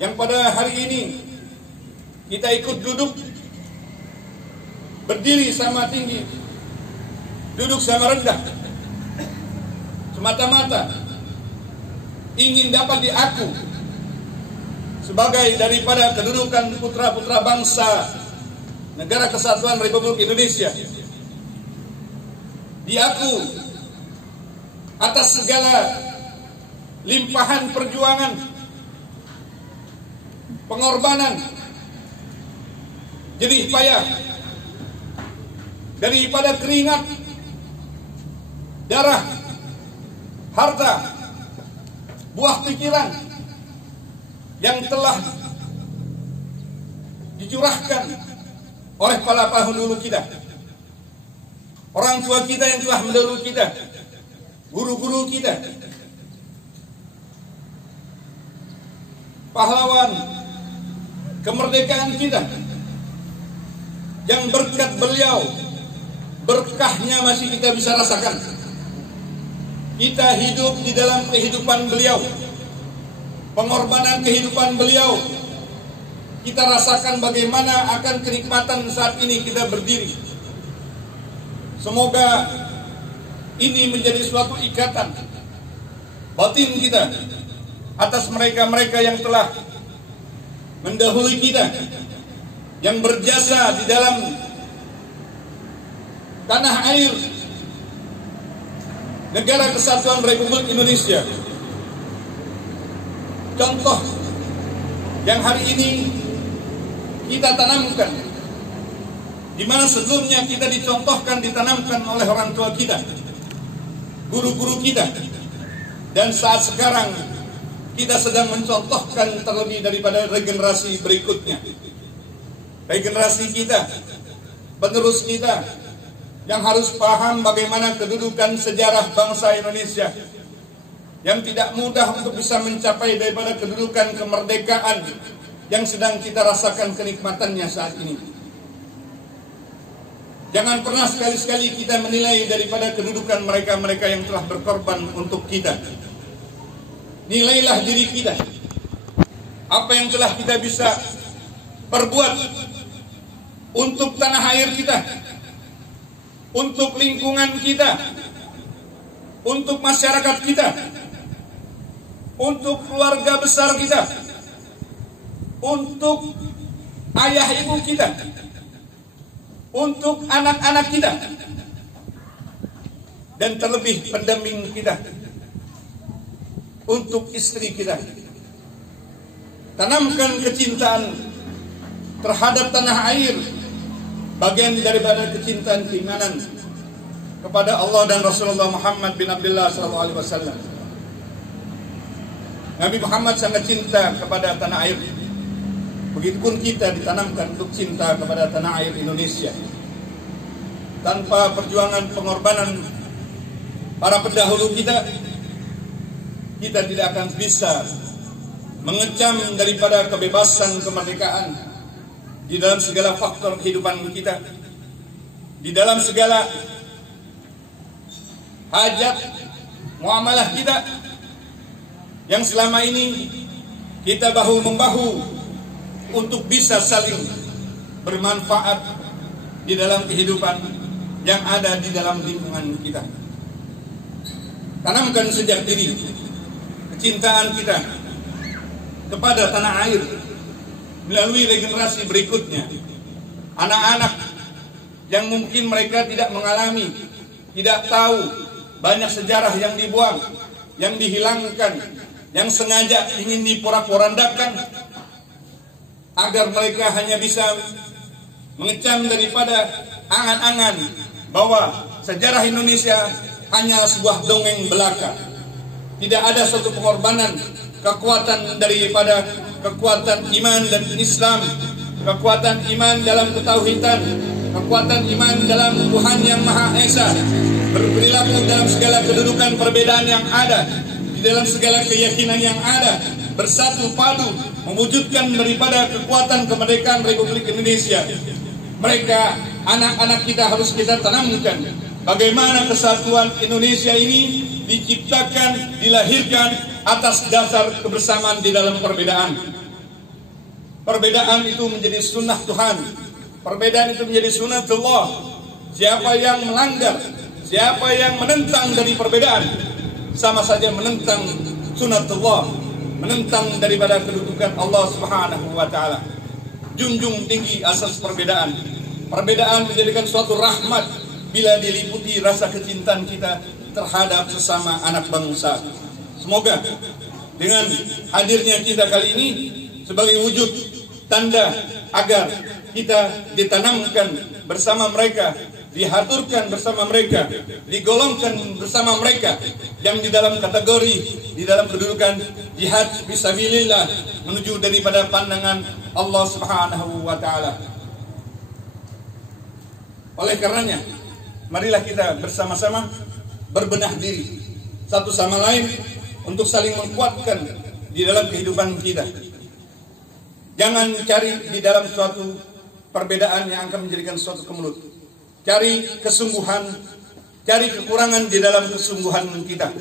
yang pada hari ini kita ikut duduk, berdiri sama tinggi, duduk sama rendah, semata-mata ingin dapat diaku sebagai daripada kedudukan putra-putra bangsa Negara Kesatuan Republik Indonesia, diaku atas segala limpahan perjuangan, pengorbanan, jerih payah, daripada keringat, darah, harta, buah pikiran yang telah dicurahkan oleh para pendahulu kita, orang tua kita yang telah mendahului kita, guru-guru kita, pahlawan kemerdekaan kita, yang berkat beliau, berkahnya masih kita bisa rasakan. Kita hidup di dalam kehidupan beliau, pengorbanan kehidupan beliau, kita rasakan bagaimana akan kenikmatan saat ini kita berdiri. Semoga ini menjadi suatu ikatan batin kita atas mereka-mereka yang telah mendahului kita, yang berjasa di dalam tanah air Negara Kesatuan Republik Indonesia. Contoh yang hari ini kita tanamkan, di mana sebelumnya kita dicontohkan, ditanamkan oleh orang tua kita, guru-guru kita, dan saat sekarang kita sedang mencontohkan terlebih daripada regenerasi berikutnya. Regenerasi kita, penerus kita, yang harus paham bagaimana kedudukan sejarah bangsa Indonesia, yang tidak mudah untuk bisa mencapai daripada kedudukan kemerdekaan yang sedang kita rasakan kenikmatannya saat ini. Jangan pernah sekali-sekali kita menilai daripada kedudukan mereka-mereka yang telah berkorban untuk kita. Nilailah diri kita, apa yang telah kita bisa perbuat untuk tanah air kita, untuk lingkungan kita, untuk masyarakat kita, untuk keluarga besar kita, untuk ayah ibu kita, untuk anak-anak kita, dan terlebih pendamping kita, untuk istri kita. Tanamkan kecintaan terhadap tanah air, bagian daripada kecintaan keimanan kepada Allah dan Rasulullah Muhammad bin Abdullah SAW. Nabi Muhammad sangat cinta kepada tanah air. Begitupun kita ditanamkan untuk cinta kepada tanah air Indonesia. Tanpa perjuangan pengorbanan para pendahulu kita, kita tidak akan bisa mengecam daripada kebebasan kemerdekaan di dalam segala faktor kehidupan kita, di dalam segala hajat muamalah kita, yang selama ini kita bahu-membahu untuk bisa saling bermanfaat di dalam kehidupan yang ada di dalam lingkungan kita. Tanamkan sejak dini kecintaan kita kepada tanah air melalui regenerasi berikutnya. Anak-anak yang mungkin mereka tidak mengalami, tidak tahu banyak sejarah yang dibuang, yang dihilangkan, yang sengaja ingin diporak-porandakan, agar mereka hanya bisa mengecam daripada angan-angan bahwa sejarah Indonesia hanya sebuah dongeng belaka. Tidak ada suatu pengorbanan, kekuatan daripada kekuatan iman dan Islam, kekuatan iman dalam ketauhidan, kekuatan iman dalam Tuhan yang Maha Esa, berperilaku dalam segala kedudukan perbedaan yang ada, di dalam segala keyakinan yang ada, bersatu padu mewujudkan daripada kekuatan kemerdekaan Republik Indonesia. Mereka, anak-anak kita harus kita tanamkan bagaimana kesatuan Indonesia ini diciptakan, dilahirkan atas dasar kebersamaan di dalam perbedaan. Perbedaan itu menjadi sunnah Tuhan. Perbedaan itu menjadi sunnatullah. Siapa yang melanggar, siapa yang menentang dari perbedaan, sama saja menentang sunnatullah, menentang daripada kedudukan Allah Subhanahu wa taala. Junjung tinggi asas perbedaan. Perbedaan menjadikan suatu rahmat bila diliputi rasa kecintaan kita terhadap sesama anak bangsa. Semoga dengan hadirnya kita kali ini sebagai wujud tanda agar kita ditanamkan bersama mereka, dihaturkan bersama mereka, digolongkan bersama mereka yang di dalam kategori, di dalam kedudukan jihad fisabilillah menuju daripada pandangan Allah Subhanahu wa taala. Oleh karenanya, marilah kita bersama-sama berbenah diri satu sama lain untuk saling menguatkan di dalam kehidupan kita. Jangan cari di dalam suatu perbedaan yang akan menjadikan suatu kemelut. Cari kesungguhan, cari kekurangan di dalam kesungguhan kita.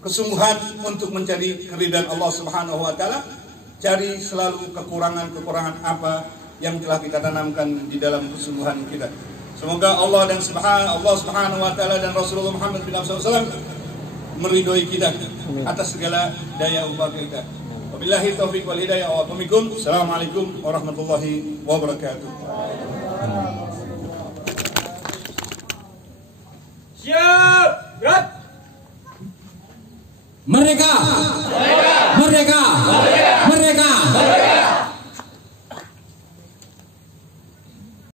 Kesungguhan untuk mencari keridhaan Allah Subhanahu wa taala. Cari selalu kekurangan-kekurangan apa yang telah kita tanamkan di dalam kesungguhan kita. Semoga Allah Subhanahu wa taala dan Rasulullah Muhammad SAW meridhoi kita atas segala daya upaya kita. Wabillahi taufiq wal hidayah wa wa'alaikum. Assalamualaikum warahmatullahi wabarakatuh. Siap, gerak. Merdeka! Merdeka!